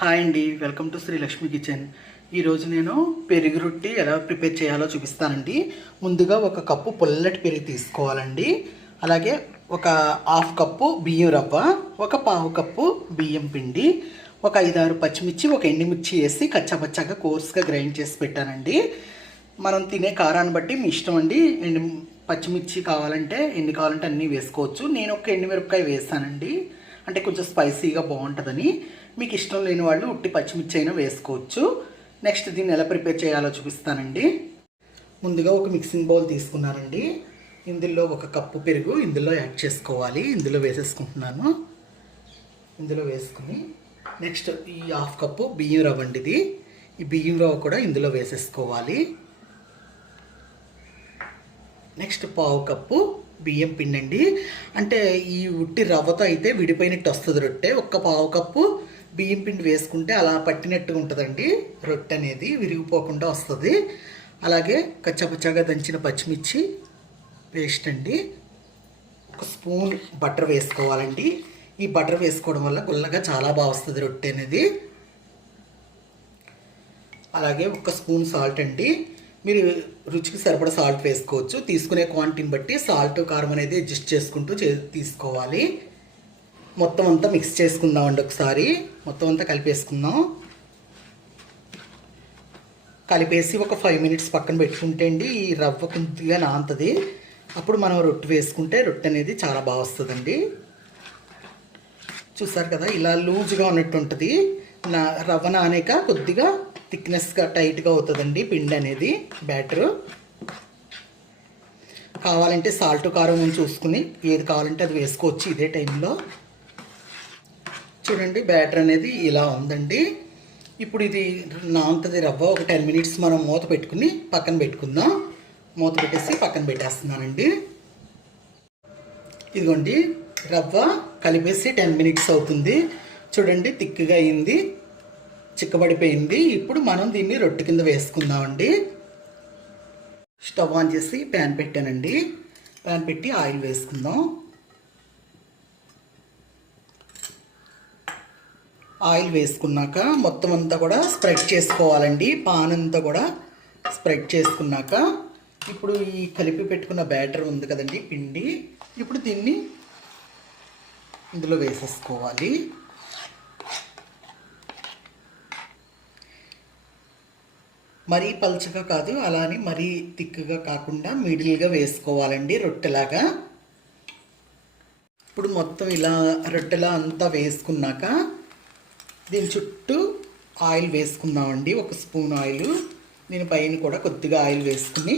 Hi అండి welcome to Sri Lakshmi kitchen. ఈరోజు నేను పెరుగు రొట్టి ఎలా ప్రిపేర్ చేయాలో చూపిస్తానండి. ముందుగా ఒక కప్పు పుల్లటి పెరుగు తీసుకోవాలండి. అలాగే ఒక హాఫ్ కప్పు బియ్యం రవ్వ ఒక పావు కప్పు బియ్యం పిండి ఒక ఐదారు పచ్చిమిర్చి ఒక ఎండుమిర్చి వేసి కచ్చాపచ్చాగా కోర్స్గా గ్రైండ్ చేసి పెట్టానండి. మనం తినే కారాన్ని బట్టి మీ ఇష్టం అండి. ఎండు పచ్చిమిర్చి కావాలంటే ఎన్ని కావాలంటే అన్నీ వేసుకోవచ్చు. నేను ఒక ఎండుమిరపకాయ వేస్తానండి అంటే కొంచెం స్పైసీగా బాగుంటుందని. మీకు ఇష్టం లేని వాళ్ళు ఉట్టి పచ్చిమిర్చి అయినా వేసుకోవచ్చు. నెక్స్ట్ దీన్ని ఎలా ప్రిపేర్ చేయాలో చూపిస్తానండి. ముందుగా ఒక మిక్సింగ్ బౌల్ తీసుకున్నానండి. ఇందులో ఒక కప్పు పెరుగు ఇందులో యాడ్ చేసుకోవాలి. ఇందులో వేసేసుకుంటున్నాను. ఇందులో వేసుకుని నెక్స్ట్ ఈ హాఫ్ కప్పు బియ్యం రవ్వ అండి ఇది. ఈ బియ్యం రవ్వ కూడా ఇందులో వేసేసుకోవాలి. నెక్స్ట్ పావు కప్పు బియ్యం పిండి అండి అంటే ఈ ఉట్టి రవ్వతో అయితే విడిపోయినట్టు వస్తుంది రొట్టె. ఒక్క పావు కప్పు బియ్యం పిండి వేసుకుంటే అలా పట్టినట్టుగా ఉంటుందండి. రొట్టె అనేది విరిగిపోకుండా వస్తుంది. అలాగే కచ్చపచ్చగా దంచిన పచ్చిమిర్చి పేస్ట్ అండి. ఒక స్పూన్ బటర్ వేసుకోవాలండి. ఈ బటర్ వేసుకోవడం వల్ల గుల్లగా చాలా బాగా వస్తుంది రొట్టె అనేది. అలాగే ఒక స్పూన్ సాల్ట్ అండి. మీరు రుచికి సరిపడా సాల్ట్ వేసుకోవచ్చు. తీసుకునే క్వాంటిటీని బట్టి సాల్ట్ కారం అనేది అడ్జస్ట్ చేసుకుంటూ చే తీసుకోవాలి. మొత్తం అంతా మిక్స్ చేసుకుందామండి ఒకసారి. మొత్తం అంతా కలిపేసుకుందాం. కలిపేసి ఒక ఫైవ్ మినిట్స్ పక్కన పెట్టుకుంటే అండి ఈ రవ్వ కొద్దిగా నాంతది. అప్పుడు మనం రొట్టె వేసుకుంటే రొట్టె అనేది చాలా బాగా వస్తుందండి. చూసారు కదా ఇలా లూజ్గా ఉన్నట్టు ఉంటుంది. నా రవ్వ నానేక కొద్దిగా థిక్నెస్గా టైట్గా అవుతుందండి పిండి అనేది బ్యాటరు కావాలంటే సాల్ట్ కారం చూసుకుని ఏది కావాలంటే అది వేసుకోవచ్చు ఇదే టైంలో చూడండి బ్యాటర్ అనేది ఇలా ఉందండి. ఇప్పుడు ఇది నాంతది రవ్వ ఒక టెన్ మినిట్స్ మనం మూత పెట్టుకుని పక్కన పెట్టుకుందాం. మూత పెట్టేసి పక్కన పెట్టేస్తున్నానండి. ఇదిగోండి రవ్వ కలిపేసి టెన్ మినిట్స్ అవుతుంది. చూడండి తిక్కుగా అయింది చిక్కబడిపోయింది. ఇప్పుడు మనం దీన్ని రొట్టె కింద వేసుకుందామండి. స్టవ్ ఆన్ చేసి ప్యాన్ పెట్టానండి. ప్యాన్ పెట్టి ఆయిల్ వేసుకుందాం. ఆయిల్ వేసుకున్నాక మొత్తం అంతా కూడా స్ప్రెడ్ చేసుకోవాలండి. పాన్ అంతా కూడా స్ప్రెడ్ చేసుకున్నాక ఇప్పుడు ఈ కలిపి పెట్టుకున్న బ్యాటర్ ఉంది కదండి పిండి. ఇప్పుడు దీన్ని ఇందులో వేసేసుకోవాలి. మరీ పలుచగా కాదు అలానే మరీ తిక్కుగా కాకుండా మిడిల్గా వేసుకోవాలండి రొట్టెలాగా. ఇప్పుడు మొత్తం ఇలా రొట్టెలా అంతా వేసుకున్నాక దీని చుట్టూ ఆయిల్ వేసుకుందామండి ఒక స్పూన్ ఆయిల్. నేను పైన కూడా కొద్దిగా ఆయిల్ వేసుకుని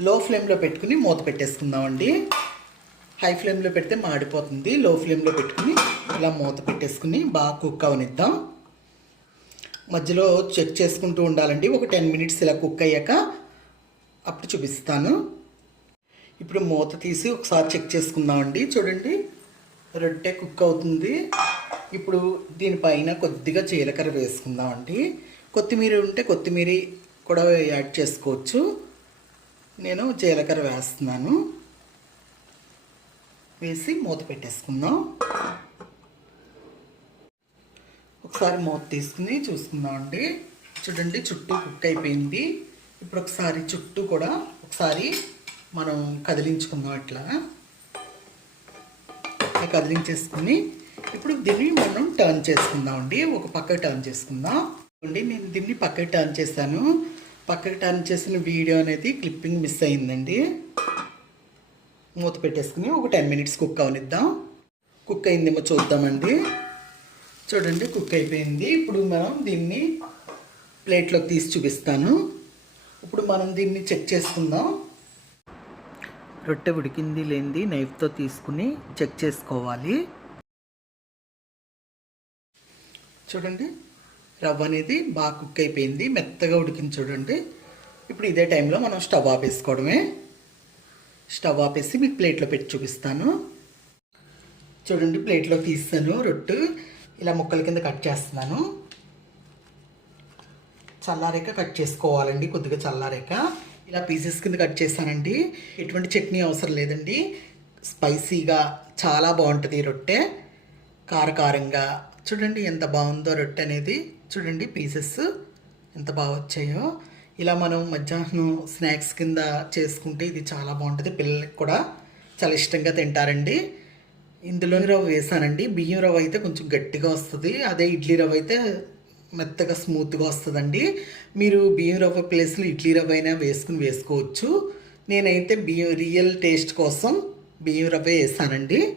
లో ఫ్లేమ్లో పెట్టుకుని మూత పెట్టేసుకుందామండి. హై ఫ్లేమ్లో పెడితే మాడిపోతుంది. లో ఫ్లేమ్లో పెట్టుకుని ఇలా మూత పెట్టేసుకుని బాగా కుక్ అవనిద్దాం. మధ్యలో చెక్ చేసుకుంటూ ఉండాలండి. ఒక టెన్ మినిట్స్ ఇలా కుక్ అయ్యాక అప్పుడు చూపిస్తాను. ఇప్పుడు మూత తీసి ఒకసారి చెక్ చేసుకుందామండి. చూడండి రొట్టె కుక్ అవుతుంది. ఇప్పుడు దీనిపైన కొద్దిగా జీలకర్ర వేసుకుందామండి. కొత్తిమీర ఉంటే కొత్తిమీర కూడా యాడ్ చేసుకోవచ్చు. నేను జీలకర్ర వేస్తున్నాను. వేసి మూత పెట్టేసుకుందాం. ఒకసారి మూత తీసుకుని చూసుకుందాం అండి చూడండి చుట్టూ కుక్ అయిపోయింది. ఇప్పుడు ఒకసారి చుట్టూ కూడా ఒకసారి మనం కదిలించుకుందాం ఇట్లా కదిలించేసుకుని ఇప్పుడు దీన్ని మనం టర్న్ చేసుకుందాం అండి ఒక పక్క టర్న్ చేసుకుందాం. అండి నేను దీన్ని పక్కకి టర్న్ చేశాను. పక్కకి టర్న్ చేసిన వీడియో అనేది క్లిప్పింగ్ మిస్ అయిందండి. మూత పెట్టేసుకుని ఒక టెన్ మినిట్స్ కుక్ అవనిద్దాం. కుక్ అయిందేమో చూద్దామండి. చూడండి కుక్ అయిపోయింది. ఇప్పుడు మనం దీన్ని ప్లేట్లోకి తీసి చూపిస్తాను. ఇప్పుడు మనం దీన్ని చెక్ చేసుకుందాం. రొట్టె ఉడికింది లేనిది నైఫ్తో తీసుకుని చెక్ చేసుకోవాలి. చూడండి. రవ్వ అనేది బాగా కుక్ అయిపోయింది. మెత్తగా ఉడికింది చూడండి. ఇప్పుడు ఇదే టైంలో మనం స్టవ్ ఆపేసుకోవడమే. స్టవ్ ఆపేసి మీకు ప్లేట్లో పెట్టి చూపిస్తాను. చూడండి ప్లేట్లో తీస్తాను రొట్టు. ఇలా ముక్కల కింద కట్ చేస్తున్నాను. చల్లారేక కట్ చేసుకోవాలండి కొద్దిగా చల్లారేక. ఇలా పీసెస్ కింద కట్ చేస్తానండి ఎటువంటి చట్నీ అవసరం లేదండి. స్పైసీగా చాలా బాగుంటుంది ఈ రొట్టె. కారకారంగా చూడండి ఎంత బాగుందో రొట్టె అనేది. చూడండి పీసెస్ ఎంత బాగా వచ్చాయో. ఇలా మనం మధ్యాహ్నం స్నాక్స్ కింద చేసుకుంటే ఇది చాలా బాగుంటుంది. పిల్లలకి కూడా చాలా ఇష్టంగా తింటారండి. ఇందులో రవ్వ వేసానండి. బియ్యం రవ్వ అయితే కొంచెం గట్టిగా వస్తుంది. అదే ఇడ్లీ రవ్వ అయితే మెత్తగా స్మూత్గా వస్తుందండి. మీరు బియ్యం రవ్వ ప్లేస్లో ఇడ్లీ రవ్వ అయినా వేసుకుని వేసుకోవచ్చు. నేనైతే బియ్యం రియల్ టేస్ట్ కోసం బియ్యం రవ్వ వేసానండి.